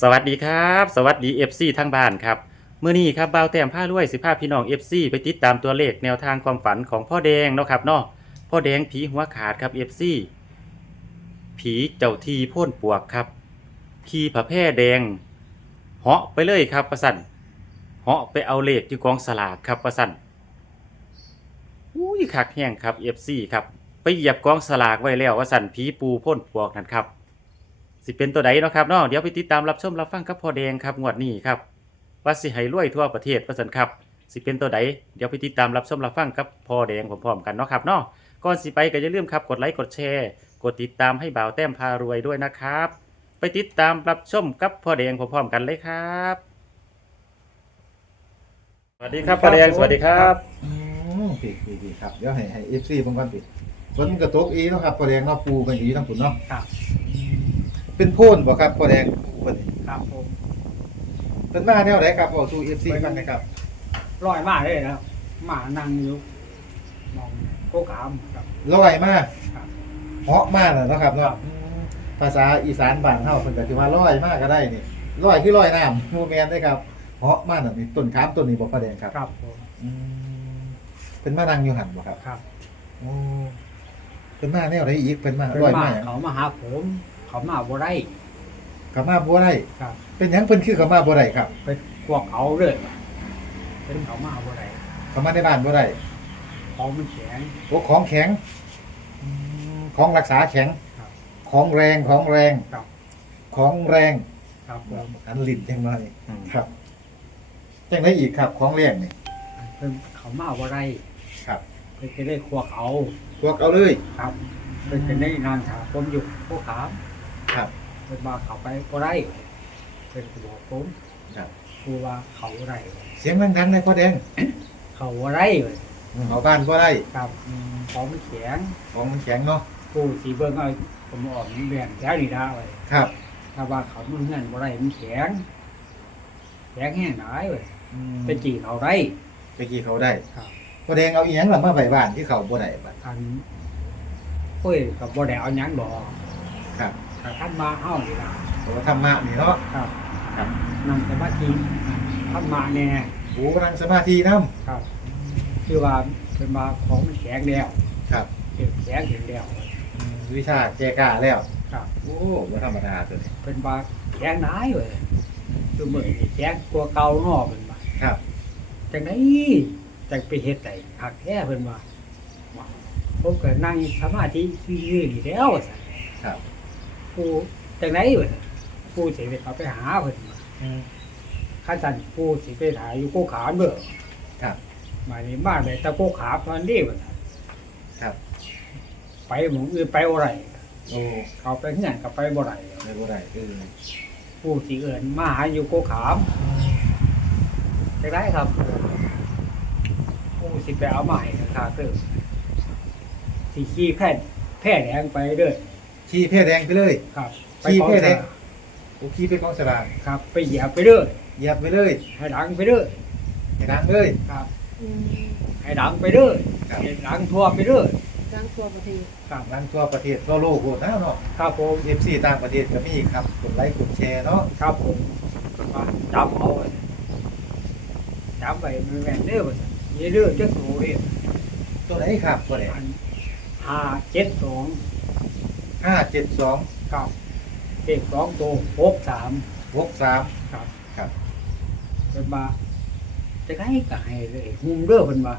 สวัสดีครับ สวัสดี FC ทั้งบ้านครับเมื่อนี้ครับบ่าวแต้มผ้ารวยสิพาพี่น้อง FC ไปติดตามตัวเลขแนวทางความฝันของพ่อแดงเนาะครับเนาะพ่อแดงผีหัวขาดครับ FC ผีเจ้าทีพ่นปวกครับขี่ผาแพร่แดงเหาะไปเลยครับประสันเหาะไปเอาเลขที่กองสลากครับประสันอุ้ยคักแห้งครับ FC ครับไปเหยียบกองสลากไว้แล้วว่าสันผีปูพ่นปวกนั่นครับ สิเป็นตัวใดเนาะครับเนาะเดี๋ยวไปติดตามรับชมรับฟังกับพ่อแดงครับงวดนี้ครับว่าสิให้รวยทั่วประเทศว่าซั่นครับสิเป็นตัวใดเดี๋ยวไปติดตามรับชมรับฟังกับพ่อแดงพร้อมๆกันเนาะครับเนาะก่อนสิไปก็อย่าลืมครับกดไลค์กดแชร์ กดติดตามให้บ่าวแต้มพารวยด้วยนะครับ ไปติดตามรับชมกับพ่อแดงพร้อมๆกันเลยครับ สวัสดีครับพ่อแดงสวัสดีครับอืมปีกปีกปีกครับ เดี๋ยวให้ให้เอฟซีบางคนปิดฝนกระตกอีเนาะครับปลาแดงเนาะปูกันอีทั้งฝุ่นเนาะครับ เป็นโพ่นบ่ครับปลาแดงปูเพิ่นนี่ครับผมเป็นมาแนวไหนครับเอาสู่เอฟซีฟังหนะครับ ลอยมากเลยนะครับหมานั่งอยู่มองโกขามครับ ลอยมาครับเหาะมาน่ะเนาะครับครัเนาะบอืมภาษาอีสานบ้านเฮาเพิ่นก็สิว่าลอยมาก็ได้นี่ลอยคือลอยน้ำโมแมนเด้ครับเหาะมาน่ะนี่ต้นขามต้นนี้บ่ปลาแดงครับครับผมอืมเป็นมานั่งอยู่หั่นบ่ครับครับ โอ้เป็นมาแนวไหนอีกเป็นมาเป็นลอยมามาหยังเขามาหาผม เขามาบ่ได้กลับมาบ่ได้ครับเป็นหยังเพิ่นคือเขามาบ่ได้ครับ ไปพวกเขาเลยเป็นเขามาบ่ได้เขามาในบ้านบ่ได้ของมันแข็ง โอ้ของแข็งของรักษาแข็ง ครับของแรงของแรงครับ ของแรงครับผมอันลิ้นจังหน่อยครับจังไดอีกครับ ของแรงนี่เป็นเขามาบ่ได้ครับเป็นจะได้ครัวเขาพวกเอาเลย ครับเป็นจะได้นานถาผมอยู่โกขามครับ เป็นมาเขาไปบ่ได้เป็นกูบอกผมครับ กูว่าเขาบ่ได้เสียงดังๆเลยพ่อแดงเขาบ่ได้เลยเขาบ้านบ่ได้ครับอืมของมันแข็งของมันแข็งเนาะผู้สีเบิ่งเอาผมออกมันแบ่งแถวนี่ได้ไว้ครับ ถ้าว่าเขามันเงินบ่ได้มันแข็งแข็งแห้งหลายเว้ยอืมไปจีเขาได้ไปกี่เขาได้ครับพ่อแดงเอาอีหยังล่ะมาไว้บ้านที่เขาบ่ได้บัดอันโอ้ยกับบ่ได้เอาหยังดอกครับถ้า ท่านมาเฮานี่ล่ะโอ้ธรรมะนี่เนาะครับครับนั่งสมาธิท่านมาแน่โอ้นั่งสมาธินํครับคือว่าเป็นมาของมันแข็งแล้วครับเก็บแข็งถึงแล้วอืมวิชาแจกล้าแล้วครับโอ้บ่ธรรมดาตัวนี้เป็นมาแข็งหลายเว้ยคือมื้อนี้แข็งกว่าเก่าเนาะเป็นว่าครับจังไดจังไปเฮ็ดได้คักแท้เพิ่นว่าว่าผมก็นั่งสมาธิซื่อๆนี่แล้วว่าซั่นครับ ผู้จังไดว่าซั่นผู้สิไปเขาไปหาเพิ่นว่าอืมคันซั่นผู้สิไปถ่ายอยู่โกขามเด้อครับ มานี่มาได้แต่โกขามเท่านั้นเด้ว่าซั่นครับ ไปหมู่อื่นไปบ่ได้โอ้เขาไปเฮือนก็ไปบ่ได้ไม่บ่ได้เออผู้สิเอิ้นมาหาอยู่โกขามจังไดครับผู้สิไปเอามาให้ก็ค่าเด้อสิขี่แพร่แพร่แดงไปเด้อ ขี่เพศแดงไปเลยครับขี่กองเพศแดงสลากโอ้ขี่ไปกองสลากครับ ไปเหยียบไปเด้อเหยียบไปเลยให้ดังไปเด้อให้ดังเลยครับให้ดังไปเด้อครับให้ดังทั่วไปเด้อดังทั่วประเทศครับดังทั่วประเทศทั่วโลกโหดนะเนาะครับผม FC ต่างประเทศก็มีครับกดไลค์กดแชร์เนาะครับผมมาจับเอาไว้จับไปมันแม่นเด้อว่าซั่นอย่าเด้อจักโตเด้อตัวไหนครับตัวไหนอัน ห้าเจ็ดสอง572ครับเลขสองโตหกสาม63ครับครับเป็นมาจะได้ก็ให้เลยมุมเด้อเพิ่นว่า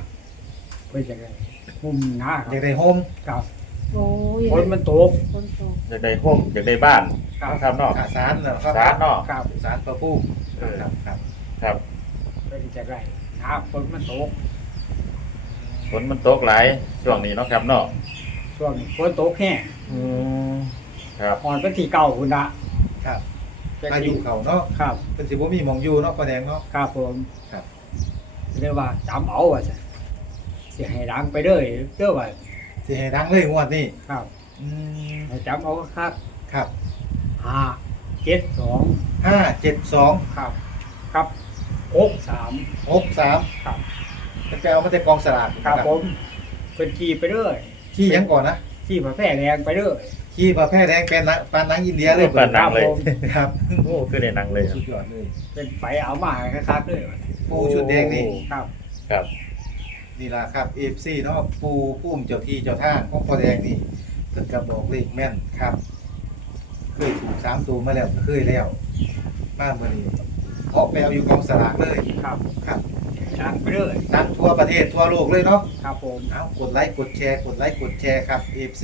เพิ่นจะได้มุมหน้าคอยากรับได้โฮม ครับโอ้ยฝนมันตกคนตกอยากได้ห้องอยากได้บ้านครับครับเนาะอาสารเนาะครับสารเนาะ ครับสารประปูเออ ครับครับครับเพิ่นจะได้หน้าฝนมันตกฝนมันตกหลายช่วงนี้เนาะครับเนาะ ช่วงนี้ฝนตกแห้งอืมครับอ่อนเป็นที่เก่าคุณละครับแต่อาที่ยุเขาเนาะครับ เป็นสิบ่มีหมองอยู่เนาะประแดงเนาะ ครับผมครับ เรียกว่าจำเอาว่าจะสิให้ดังไปเด้อเด้อว่าสิให้ดังเลยงวดนี้ครับอืมให้จำเอาครับครับห้าเจ็ดสอง572ครับ ครับหกสาม63ครับ จะไปเอามาแต่กองสลากครับผมเป็นขี่ไปเด้อ ที่หยังก่อนนะขี่ผ้าแพร่แดงไปเด้อขขี่ประแพร่แดงเป็นนะปานหนังอินเดียเลยปานหนังเลยครับโอ้คือในหนังเลยคสุรับดยอดเลยเป็นไปเอามาให้คักๆเลยปูชุดแดงนี่ครับ ครับนี่ล่ะครับ FC เนาะปูพุ่มเจ้าที่เจ้าทางของพ่อแดงนี่เพิ่นก็บอกเลขแม่นครับ เคยถูกสามตัวมาแล้วเคยแล้วมาเมื่อนี้เพาะแปลวอยู่กองสลากเลยครับ ครับ ดังไปเลยดังทั่วประเทศทั่วโลกเลยเนาะครับผมเอากดไลค์กดแชร์กดไลค์กดแชร์ครับ FC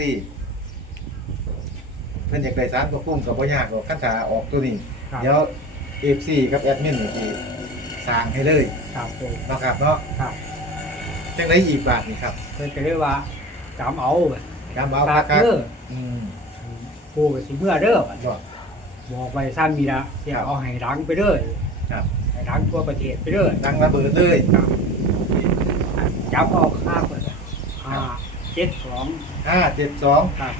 เพิ่นอยากได้สารตัวพุ่มก็บ่ยากหรอกคันถ้าออกตัวนี้ครับเดี๋ยว FC กับแอดมินนี่สิสร้างให้เลยครับผมเนาะครับเนาะครับจังไดอีกบาทนี่ครับ เพิ่นก็เลยว่าจำเอากำเอาตาคักครับเด้ออืมผู้ก็สิเมื่อเด้อบัดยอดบอกไปซ้ำมีละเสียเอาให้ดังไปเด้อครับให้ดังทั่วประเทศไปเด้อดังระเบิดเลยครับจับเอาค่าเปิดห้าเจ็ดสอง572ครับ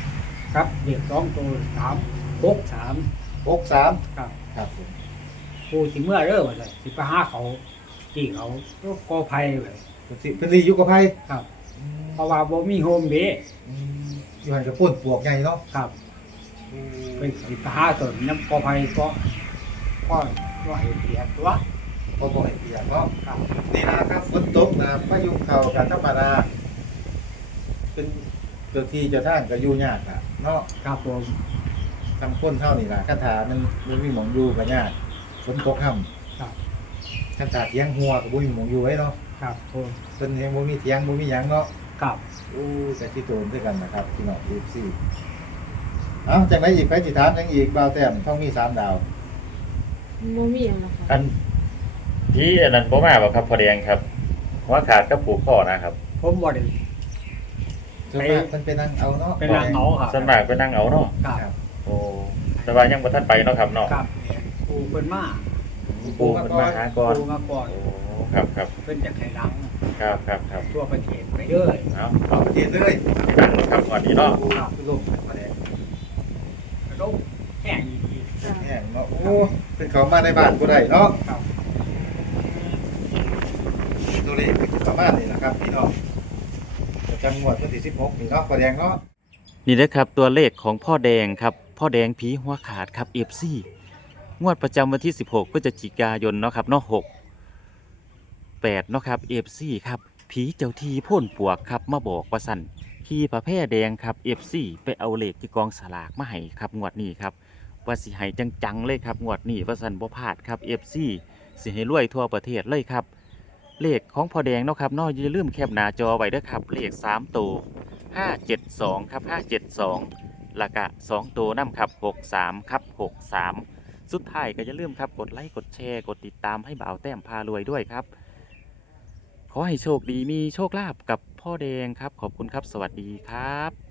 ครับเด็กสองตัวสามหกสาม63ครับครับผมผู้สิเมื่อเด้อว่าเลยสิไปหาเขาที่เขาก็ภัยเลยเพิ่นสิเพิ่นรีอยู่กับไผครับเพราะว่าบ่มีโฮมเบสอืมอยู่หันกับปุ่นปวกใหญ่เนาะครับเป็นสิไปหาส่วนน้ำก็ภัยก็ก็ ก็ให้เสียตัวบ่บ่ให้เปียกเนาะครับนี่นะครับฝนตกนะพายุเข้ากันธรรมดาเป็นเจ้าที่เจ้าทางก็อยู่ยากอะเนาะครับผมทำคนเท่านี่ล่ะคันถามันบ่มีหมองอยู่ก็ยากฝนตกค่ำครับคันถาเถียงหัวก็บ่มีหมองอยู่ไว้เนาะครับผมเพิ่นยังบ่มีเถียงบ่มีหยังเนาะครับอู้แต่ที่โตนด้วยกันนะครับพี่น้อง FC เอ้าจังไดอีกไปสิถามจังอีกบ่าวแต้มท่องมีสามดาว โมมีอย่างนะคะอันที่อันนั้นบ่มาบ่ครับพอแดงครับหัวขาดกับผูกคอนะครับผมบ่ได้ส่วนมากเพิ่นไปนั่งเอาเนาะเป็นนางเอาครับ ส่วนมากไปนั่งเอาเนาะครับครับ โอ้แต่ว่ายังบ่ทันไปเนาะครับเนาะ ครับปูเพิ่นมาปูเพิ่นมาหาก่อน ปูมาก่อน โอ้ครับครับเพิ่นจะให้ดังครับครับครับทั่วประเทศไปเด้อเอาเอาประเทศเลยดังครับวันนี้เนาะ ครับคือลมมาแดงกระดกแห้งอีก ค่ะ แห้งเนาะโอ้ เป็นเขามาในบ้านบ่ได้เนาะครับตัวเลขเป็นประมาณนี้แหละครับพี่น้องประจำงวดวันที่16นี่เนาะบ่แดงเนาะนี่นะครับตัวเลขของพ่อแดงครับ พ่อแดงผีหัวขาดครับ FC งวดประจำวันที่ 16พฤศจิกายนเนาะครับเนาะ6 8เนาะครับ FC ครับผีเจ้าที่พ่นปวกครับมาบอกว่าสั่นขี่พระแพร่แดงครับ FC ไปเอาเลขที่กองสลากมาให้ครับงวดนี้ครับ ว่าสิให้จังๆเลยครับงวดนี้ว่าสันบ่พลาดครับ FC สิให้รวยทั่วประเทศเลยครับ เลขของพ่อแดงเนาะครับนาะอย่าลืมแคปหน้าจอไว้เด้อครับ เลข3ตัว572ครับ572แล้วก็2ตัวนํครับ63ครับ63 สุดท้ายก็อย่าลืมครับกดไลค์กดแชร์กดติดตามให้บ่าวแต้มพารวยด้วยครับ ขอให้โชคดีมีโชคลาภกับพ่อแดงครับ ขอบคุณครับสวัสดีครับ